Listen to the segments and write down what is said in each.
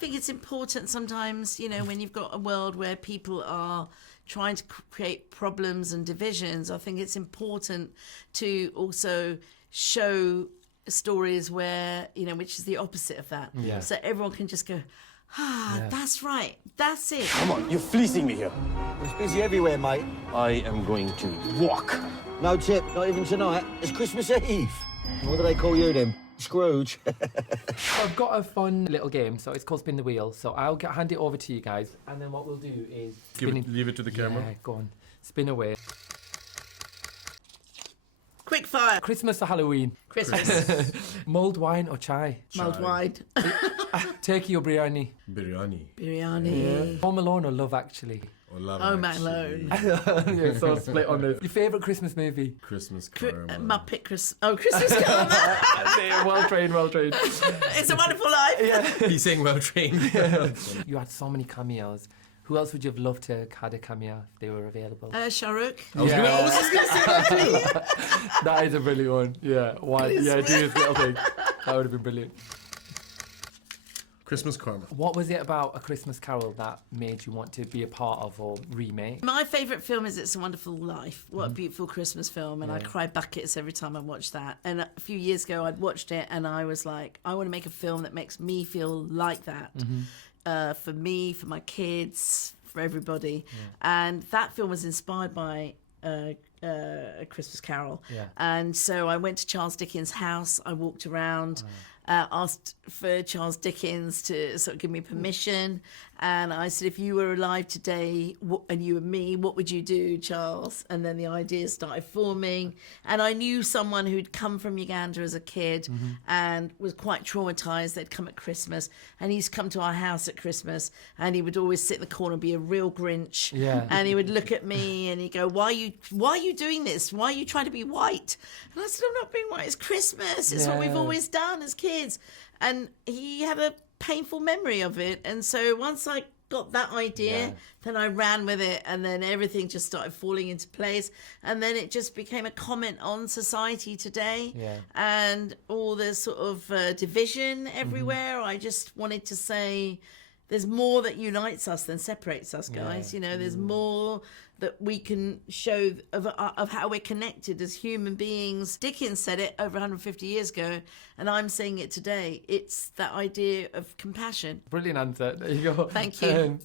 think it's important sometimes, when you've got a world where people are trying to create problems and divisions, I think it's important to also show stories where, which is the opposite of that. Yeah. So everyone can just go, that's right, that's it. Come on, you're fleecing me here. It's busy everywhere, mate. I am going to walk. No tip, not even tonight. It's Christmas Eve. What do they call you then? Scrooge. I've got a fun little game, so it's called Spin the Wheel. So I'll hand it over to you guys, and then what we'll do is... Leave it to the camera. Yeah, go on. Spin away. Quick fire. Christmas or Halloween? Christmas. Mulled wine or chai? Mulled wine. Turkey or biryani? Biryani. Biryani. Home Alone or Love Actually? Or Love Home Actually. Alone. Yeah, so split on this. Your favourite Christmas movie? Christmas Carol. Muppet Christmas. Oh, Christmas Carol. Well trained. It's a Wonderful Life. Yeah. He's saying well trained. You had so many cameos. Who else would you have loved to have had a cameo if they were available? Shah Rukh. I was just going to say that. That is a brilliant one. Yeah. Why? Yeah, do his little thing. That would have been brilliant. Christmas Karma. What was it about A Christmas Carol that made you want to be a part of or remake? My favourite film is It's a Wonderful Life. What a beautiful Christmas film. And I cry buckets every time I watch that. And a few years ago, I'd watched it and I was like, I want to make a film that makes me feel like that. For me, for my kids, for everybody. And that film was inspired by A Christmas Carol. And so I went to Charles Dickens' house. I walked around, asked for Charles Dickens to sort of give me permission. And I said, if you were alive today and you were me, what would you do, Charles? And then the ideas started forming. And I knew someone who'd come from Uganda as a kid and was quite traumatized. They'd come at Christmas and he's come to our house at Christmas and he would always sit in the corner and be a real Grinch. Yeah. And he would look at me and he'd go, why are you doing this? Why are you trying to be white? And I said, I'm not being white. It's Christmas. It's what we've always done as kids. And he had a painful memory of it. And so once I got that idea, then I ran with it, and then everything just started falling into place. And then it just became a comment on society today and all the sort of division everywhere. I just wanted to say there's more that unites us than separates us, guys. There's more that we can show of how we're connected as human beings. Dickens said it over 150 years ago, and I'm saying it today. It's that idea of compassion. Brilliant answer. There you go. Thank you.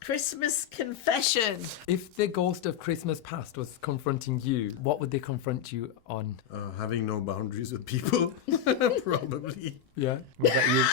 Christmas confession. If the ghost of Christmas past was confronting you, what would they confront you on? Having no boundaries with people. Probably. Yeah. What about you?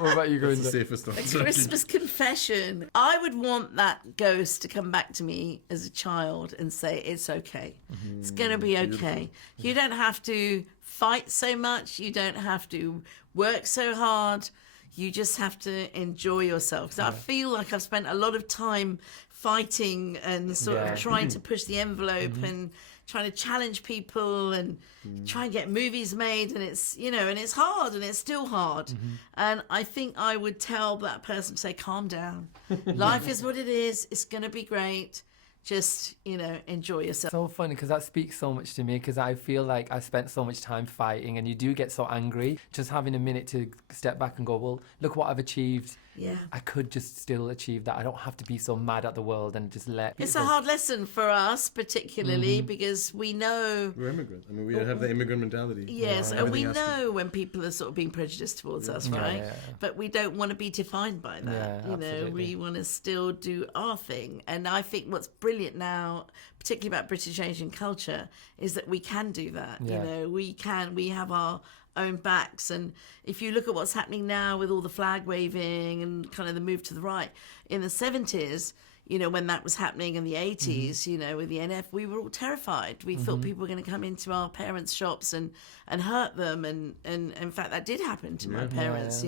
What about you, That's Gurinder? the safest answer. Christmas confession. I would want that ghost to come back to me as a child and say, it's okay. It's going to be okay. You don't have to fight so much. You don't have to work so hard. You just have to enjoy yourself. Because I feel like I've spent a lot of time fighting and sort of trying to push the envelope and trying to challenge people and try and get movies made, and it's and it's hard, and it's still hard. And I think I would tell that person to say, calm down. Life is what it is. It's going to be great. Just, enjoy yourself. So funny, because that speaks so much to me, because I feel like I spent so much time fighting, and you do get so angry. Just having a minute to step back and go, well, look what I've achieved. Yeah. I could just still achieve that. I don't have to be so mad at the world and just let people... It's a hard lesson for us, particularly, because we know... We're immigrants. I mean, we have the immigrant mentality. Yes, and we know when people are sort of being prejudiced towards us, right? Yeah. But we don't want to be defined by that. We want to still do our thing. And I think what's brilliant now, particularly about British Asian culture, is that we can do that. We have our own backs. And if you look at what's happening now with all the flag waving and kind of the move to the right, in the 70s, when that was happening, in the 80s, with the NF, we were all terrified. We thought people were going to come into our parents' shops and hurt them. And in fact, that did happen to my parents,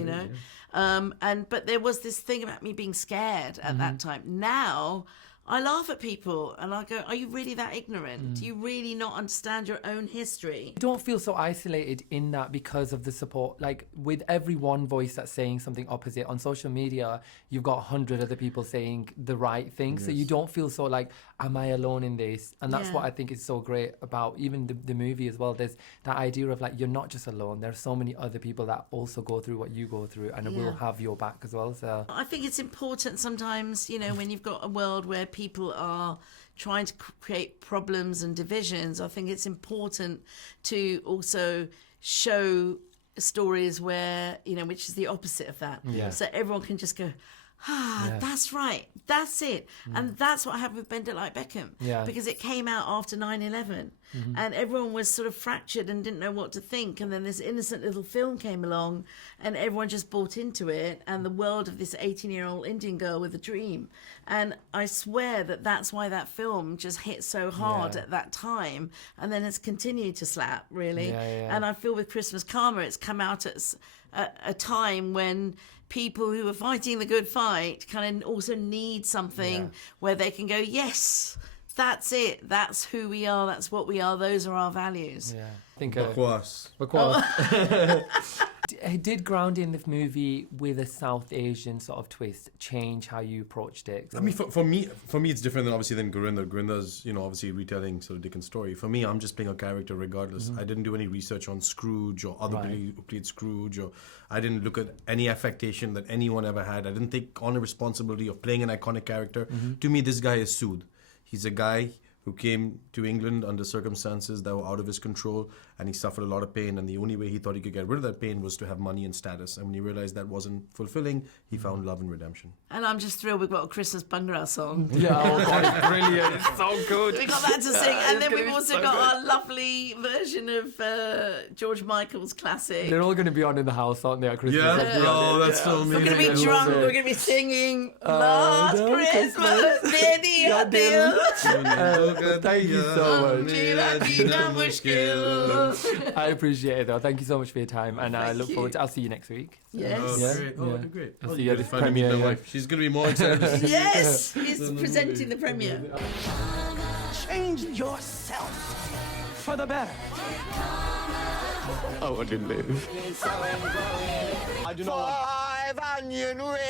but there was this thing about me being scared at that time. Now, I laugh at people and I go, are you really that ignorant? Do you really not understand your own history? You don't feel so isolated in that because of the support. Like, with every one voice that's saying something opposite on social media, you've got 100 other people saying the right thing. So you don't feel so like, am I alone in this? And that's what I think is so great about even the movie as well. There's that idea of like, you're not just alone. There are so many other people that also go through what you go through and will have your back as well. So I think it's important sometimes, you know, when you've got a world where people are trying to create problems and divisions, I think it's important to also show stories where, you know, which is the opposite of that. So everyone can just go, that's right, that's it. And that's what happened with Bend It Like Beckham, because it came out after 9/11 and everyone was sort of fractured and didn't know what to think, and then this innocent little film came along and everyone just bought into it, and the world of this 18-year-old Indian girl with a dream. And I swear that that's why that film just hit so hard at that time, and then it's continued to slap, really. And I feel with Christmas Karma, it's come out at a time when people who are fighting the good fight kind of also need something where they can go, yes, that's it, that's who we are, that's what we are, those are our values. I think Bakwas. Did grounding the movie with a South Asian sort of twist change how you approached it? I mean, for me, it's different than obviously than Gurinder. Gurinder's, you know, obviously retelling sort of Dickens' story. For me, I'm just playing a character regardless. I didn't do any research on Scrooge or other people who played Scrooge, or I didn't look at any affectation that anyone ever had. I didn't take on the responsibility of playing an iconic character. To me, this guy is Sood. He's a guy who came to England under circumstances that were out of his control, and he suffered a lot of pain, and the only way he thought he could get rid of that pain was to have money and status. And when he realized that wasn't fulfilling, he found love and redemption. And I'm just thrilled we've got a Christmas Bhangra song. Yeah, oh God, it's brilliant. It's so good. We got that to sing, and then we've also got our lovely version of George Michael's classic. They're all going to be on in the house, aren't they, at Christmas? Oh, that's so amazing. We're going to be drunk, we're going to be singing Last Christmas, Lady Adil. Thank you so much. Mushkil. I appreciate it though. Thank you so much for your time, and I look forward to. I'll see you next week. Yes. Great. Oh, great. I'll see you at the Finally meet premiere. my wife. She's going to be more excited. Yes, he's presenting the premiere. Change yourself for the better. I want to live. I do not want 5 onion rings.